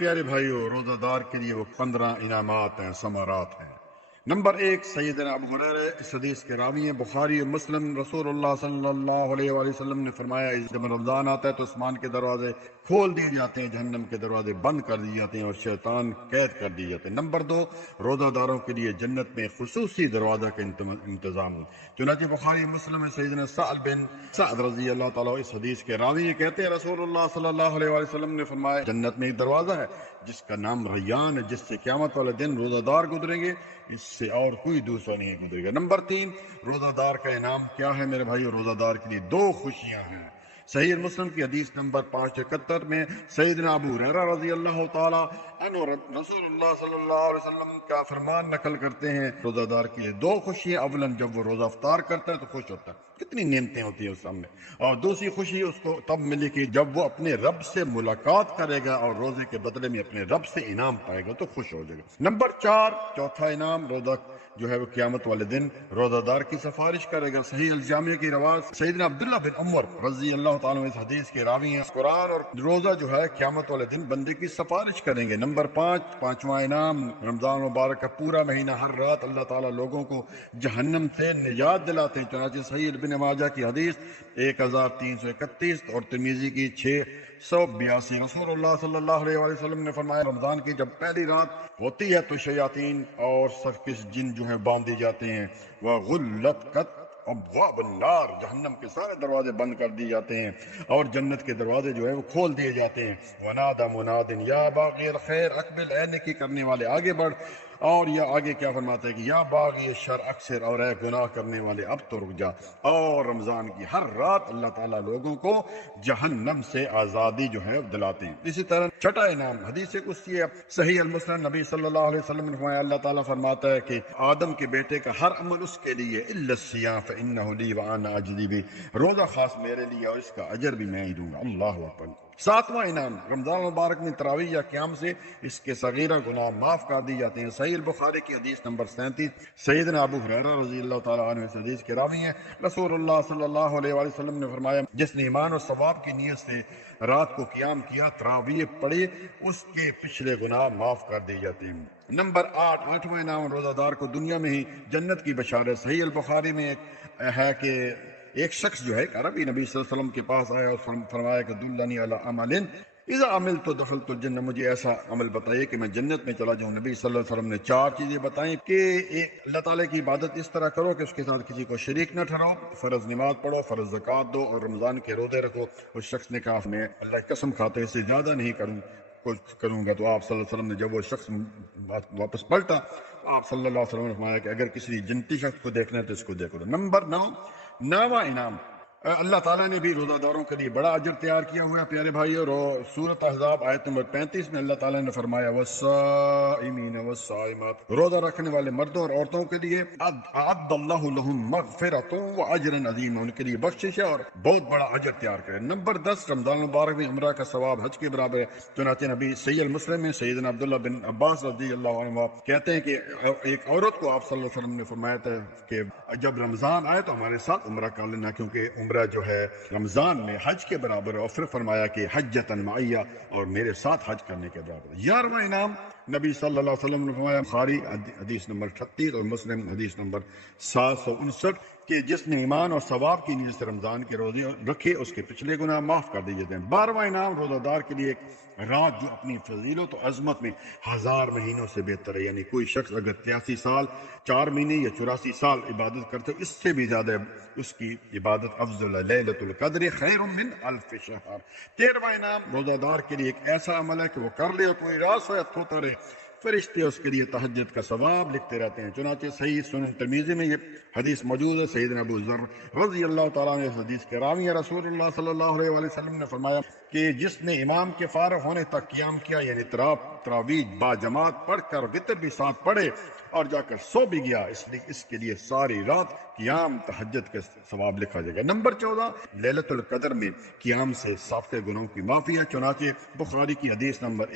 پیارے بھائیو، روزہ دار کے لیے وہ 15 انعامات ہیں، ثمرات ہیں۔ نمبر 1، سیدنا ابو ہریرہ، اس حدیث کے راوی ہیں بخاری و مسلم۔ رسول اللہ صلی اللہ علیہ وآلہ وسلم نے فرمایا، جب رمضان آتا ہے تو آسمان کے دروازے کھول دیے جاتے ہیں، جہنم کے دروازے بند کر دیے جاتے ہیں اور شیطان قید کر دیے جاتے ہیں۔ نمبر 2، روزہ داروں کے لیے جنت میں خصوصی دروازہ کا انتظام۔ چنانچہ بخاری مسلم میں سیدنا سعد بن سعد رضی اللہ تعالیٰ اس حدیث کے راوی ہیں، کہتے ہیں رسول اللہ صلی اللہ علیہ وآلہ وسلم نے فرمایا، جنت میں ایک دروازہ ہے جس کا نام ریان ہے، جس سے قیامت والے دن روزہ دار گزریں گے، اس سے اور کوئی دوسرا نہیں گزرے گا۔ نمبر 3، روزہ دار کا انعام کیا ہے میرے بھائی؟ روزہ دار کے لیے 2 خوشیاں ہیں۔ صحیح مسلم کی حدیث نمبر 571 میں سیدنا ابو ہریرہ رضی اللہ تعالی عنہ رسول اللہ صلی اللہ علیہ وسلم کا فرمان نقل کرتے ہیں، روزہ دار کے لیے 2 خوشیاں۔ اولاً جب وہ روزہ افطار کرتا ہے تو خوش ہوتا ہے، کتنی نعمتیں ہوتی ہیں اس سامنے، اور دوسری خوشی اس کو تب ملے کہ جب وہ اپنے رب سے ملاقات کرے گا اور روزے کے بدلے میں اپنے رب سے انعام پائے گا تو خوش ہو جائے گا۔ نمبر 4، چوتھا انعام، روزہ جو ہے وہ قیامت والے دن روزہ دار کی سفارش کرے گا۔ صحیح الجامع کی روایت سیدنا عبداللہ بن عمر رضی اللہ تعالیٰ عنہ اس حدیث کے راوی ہیں، قرآن اور روزہ جو ہے قیامت والے دن بندے کی سفارش کریں گے۔ نمبر 5، پانچواں انعام، رمضان مبارک کا پورا مہینہ ہر رات اللہ تعالیٰ لوگوں کو جہنم سے نجات دلاتے ہیں۔ چنانچہ صحیح ابن ماجہ کی حدیث 1331 اور ترمذی کی 682، رسول اللہ صلی اللہ علیہ وآلہ وسلم نے فرمایا، رمضان کی جب پہلی رات ہوتی ہے تو شیاطین اور سب کس جن جو ہیں باندھ دی جاتے ہیں، وَغُلَّتْ ابواب النار، جہنم کے سارے دروازے بند کر دیے جاتے ہیں اور جنت کے دروازے جو ہیں وہ کھول دیے جاتے ہیں۔ وَنَادَى مُنَادٍ يَا بَاغِيَ الْخَيْرِ أَقْبِلْ، اے نیکی کرنے والے آگے بڑھ، اور یا آگے کیا فرماتا ہے کہ یا باغی الشر اکثر، اور اے گناہ کرنے والے اب تو رک جا۔ اور رمضان کی ہر رات اللہ تعالیٰ لوگوں کو جہنم سے آزادی جو ہے دلاتے ہیں۔ اسی طرح چھٹا انعام حدیث قدسی ہے، صحیح المسلم، نبی صلی اللہ علیہ وسلم نے فرمایا، اللہ تعالیٰ فرماتا ہے کہ آدم کے بیٹے کا ہر عمل اس کے لیے، الا الصیام فانہ لی وانا اجزی بہ، روزہ خاص میرے لیے اور اس کا اجر بھی میں ہی دوں گا۔ اللہ اکبر۔ 7واں انعام، رمضان مبارک میں تراویح یا قیام سے اس کے صغیرہ گناہ معاف کر دی جاتے ہیں۔ صحیح البخاری کی حدیث نمبر 37، سیدنا ابو ہریرہ رضی اللہ تعالیٰ عنہ اس حدیث کے راوی ہیں، رسول اللہ صلی اللہ علیہ وآلہ وسلم نے فرمایا، جس نے ایمان اور ثواب کی نیت سے رات کو قیام کیا، تراویح پڑھی، اس کے پچھلے گناہ معاف کر دیے جاتے ہیں۔ نمبر 8، 8واں انعام، روزہ دار کو دنیا میں ہی جنت کی بشارت۔ صحیح البخاری میں ہے کہ ایک شخص جو ہے عربی نبی صلی اللہ علیہ وسلم کے پاس آیا اور فرمایا کہ دلنی علی عمل اذا عملت دخلت الجنہ، مجھے ایسا عمل بتائیے کہ میں جنت میں چلا جاؤں۔ نبی صلی اللہ علیہ وسلم نے 4 چیزیں بتائیں کہ ایک، اللہ تعالیٰ کی عبادت اس طرح کرو کہ اس کے ساتھ کسی کو شریک نہ ٹھہراؤ، فرض نماز پڑھو، فرض زکوٰۃ دو اور رمضان کے روزے رکھو۔ اس شخص نے کہا، میں اللہ کی قسم کھاتے اس سے زیادہ نہیں کروں گا۔ تو آپ صلی اللہ علیہ وسلم نے جب وہ شخص واپس پلٹا، آپ صلی اللہ علیہ وسلم نے فرمایا کہ اگر کسی جنتی شخص کو دیکھنا ہے تو اس کو دیکھو۔ نمبر 9، 9واں انعام، اللہ تعالیٰ نے بھی روزہ داروں کے لیے بڑا اجر تیار کیا ہوا ہے پیارے بھائی، اور سورۃ احزاب آیت نمبر 35 میں اللہ تعالیٰ نے فرمایا، والصائمین والصائمات، روزہ رکھنے والے مردوں اور عورتوں کے لیے اعد اللہ لہم مغفرۃ واجرا عظیما، ان کے لیے بخشش ہے اور بہت بڑا اجر تیار کرے۔ نمبر 10، رمضان مبارک میں عمرہ کا ثواب حج کے برابر ہے۔ چنانچہ نبی صحیح المسلم میں سیدنا عبداللہ بن عباس رضی اللہ عنہ کہتے ہیں کہ ایک عورت کو آپ صلی اللہ علیہ وسلم نے فرمایا تھا کہ جب رمضان آئے تو ہمارے ساتھ عمرہ کر لینا، کیونکہ عمرہ جو ہے رمضان میں حج کے برابر ہے، اور پھر فرمایا کہ حجۃ معیہ، اور میرے ساتھ حج کرنے کے برابر ہے۔ 11واں انعام، نبی صلی اللہ علیہ وسلم نے فرمایا، بخاری حدیث نمبر 38 اور مسلم حدیث نمبر 759، کہ جس نے ایمان اور ثواب کی نیت سے رمضان کے روزے رکھے اس کے پچھلے گناہ معاف کر دیے جاتے ہیں۔ 12واں انعام، روزہ دار کے لیے ایک رات جو اپنی فضیلت و عظمت میں 1000 مہینوں سے بہتر ہے، یعنی کوئی شخص اگر 83 سال 4 مہینے یا 84 سال عبادت کرتے اس سے بھی زیادہ اس کی عبادت افضل ہے۔ لیلۃ القدر خیر من الف شہر۔ 13واں انعام، روزہ دار کے لیے ایک ایسا عمل ہے کہ وہ کر لے اور پوری رات سویا سوتا رہے، فرشتے اس کے لیے تہجد کا ثواب لکھتے رہتے ہیں۔ چنانچہ صحیح سنن ترمذی میں یہ حدیث موجود ہے، سیدنا ابو ذر رضی اللہ تعالیٰ عنہ اس حدیث کے راوی ہیں، رسول اللہ صلی اللہ علیہ وآلہ وسلم نے فرمایا کہ جس نے امام کے فارغ ہونے تک قیام کیا، یعنی تراویح با جماعت پڑھ کر وتر بھی ساتھ پڑھے اور جا کر سو بھی گیا، اس کے لیے ساری رات قیام تہجد کے ثواب لکھا جائے گا۔ نمبر 14، لیلۃ القدر میں قیام سے سابقہ گناہوں کی معافی ہے۔ چنانچہ بخاری کی حدیث نمبر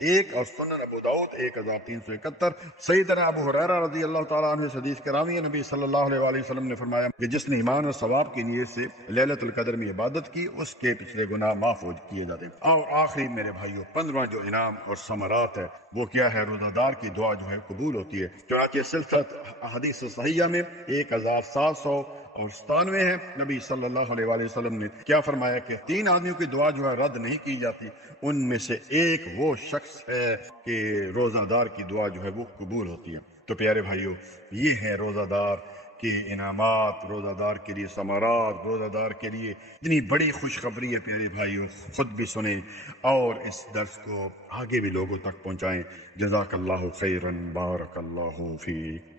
ایک اور سنن ابو داؤد 1371۔ سیدنا ابو ہریرہ رضی اللہ تعالیٰ عنہ اس حدیث کے راوی ہیں، نبی صلی اللہ علیہ وآلہ وسلم نے فرمایا کہ جس نے ایمان اور ثواب کی نیت سے لیلۃ القدر میں عبادت کی اس کے پچھلے گناہ معاف ہو کیے جاتے ہیں۔ اور آخری میرے بھائیوں 15واں جو انعام اور ثمرات ہے وہ کیا ہے؟ روزہ دار کی دعا جو ہے قبول ہوتی ہے، چنانچہ سلسلہ حدیث صحیحہ میں 1797 ہے۔ نبی صلی اللہ علیہ وآلہ وسلم نے کیا فرمایا کہ 3 آدمیوں کی دعا جو ہے رد نہیں کی جاتی، ان میں سے ایک وہ شخص ہے کہ روزہ دار کی دعا جو ہے وہ قبول ہوتی ہے۔ تو پیارے بھائیوں، یہ ہے روزہ دار کے انعامات، روزہ دار کے لیے ثمرات، روزہ دار کے لیے اتنی بڑی خوشخبری ہے پیارے بھائیوں، خود بھی سنیں اور اس درس کو آگے بھی لوگوں تک پہنچائیں۔ جزاک اللہ خیرا، بارک اللہ فیک۔